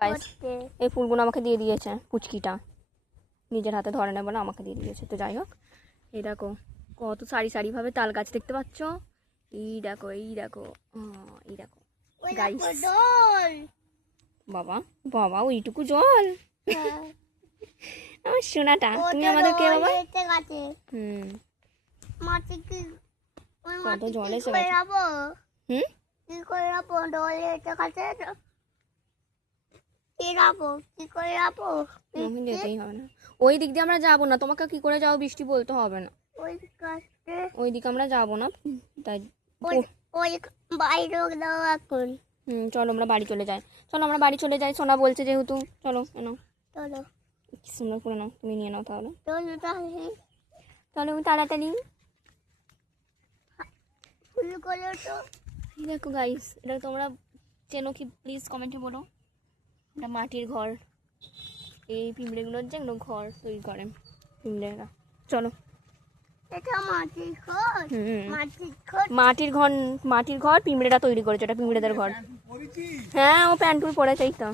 Guys এই ফুলগুলো আমাকে দিয়ে দিয়েছে পুচকিটা, নিজের হাতে ধরে নেবো না, আমাকে দিয়ে দিয়েছে। তো যাই হোক, এই দেখো কত সারি সারিভাবে তাল গাছ দেখতে পাচ্ছ, এই দেখো এই দেখো এই দেখো গাইস। বাবা বাবা ওইটুকু জল, আমার সোনাটা, তুমি আমাদের কে বাবা? কত জল এসে গেছে। যেতেই হবে না, ওই দিক দিয়ে আমরা যাবো না, তোমাকে কি করে যাও বৃষ্টি বলতে হবে না, ওই দিকে আমরা যাবো না। তাই চলো আমরা বাড়ি চলে যাই, চলো আমরা বাড়ি চলে যাই, সোনা বলছে যেহেতু। চলো এনো, চলো কি সুন্দর করে নাও, তুমি নিয়ে নাও তাহলে। চলো তাড়াতাড়ি। দেখো গাইস, এটা তোমরা চেনো কি প্লিজ কমেন্টে বলো। এটা মাটির ঘর, এই পিঁপড়েগুলোর যে এগুলো ঘর তৈরি করে পিঁপড়েরা। চলো মাটির ঘর, মাটির ঘর পিঁপড়েরা তৈরি করেছে, এটা পিঁপড়েদের ঘর। হ্যাঁ ও প্যান্টুল পরেছে, এই তো।